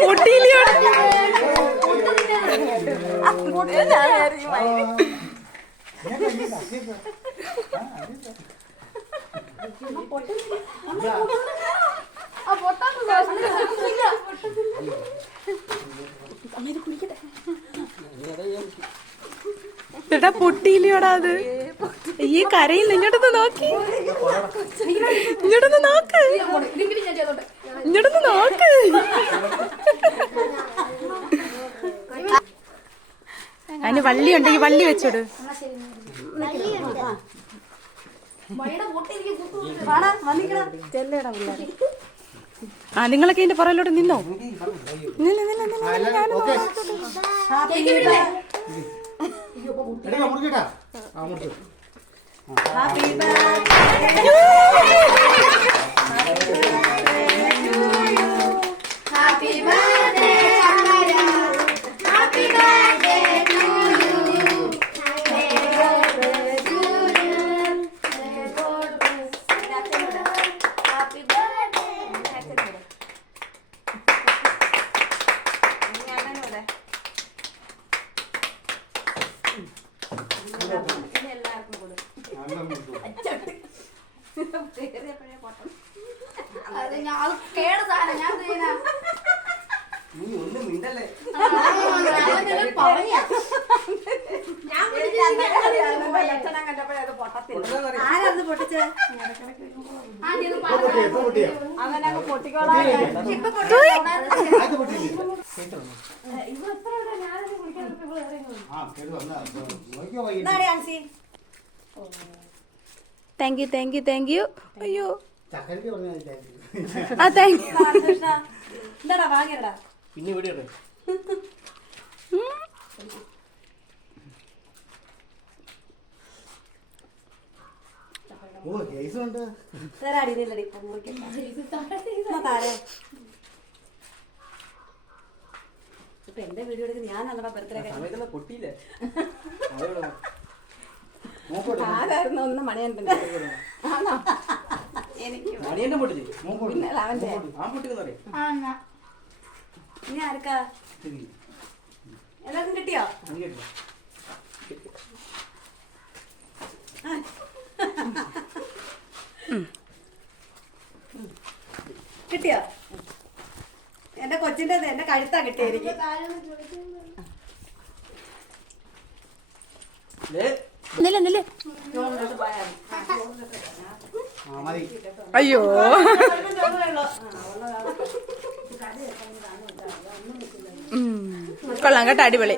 പൊട്ടിയില്ലയോടെ ചേട്ടാ പൊട്ടിയില്ലയോടാ അത് ഈ കരയില്ല ഇങ്ങോട്ടൊന്ന് നോക്കി ഇങ്ങോട്ടൊന്ന് നോക്ക് ഇങ്ങോട്ടൊന്ന് നോക്ക് അതിന് വള്ളി ഉണ്ടെങ്കിൽ വള്ളി വെച്ചോട് ആ നിങ്ങളൊക്കെ ഇതിന്റെ പുറകിലോട്ട് നിന്നോ thank you thank you thank you അയ്യോ ആ താങ്ക് യു പിന്നെ ഇവിടെ എന്റെ വീഡിയോ എടുക്കുന്ന ഞാനാ ബർത്ത്ഡേ പൊട്ടിയില്ലേ ആരായിരുന്നു ഒന്ന് മണിയൻ എനിക്ക് മണിയന്റെ പൊട്ടില്ലേ പിന്നെ അവന്റെ ആ പൊട്ടിക്കുന്നറിയാം ഇനി ആർക്കാ എല്ലാവർക്കും കിട്ടിയോ കിട്ടിയോ എന്റെ കൊച്ചിന്റെ എന്റെ കഴുത്താ കിട്ടിയ അയ്യോ കൊള്ളാം കേട്ടോ അടിപൊളി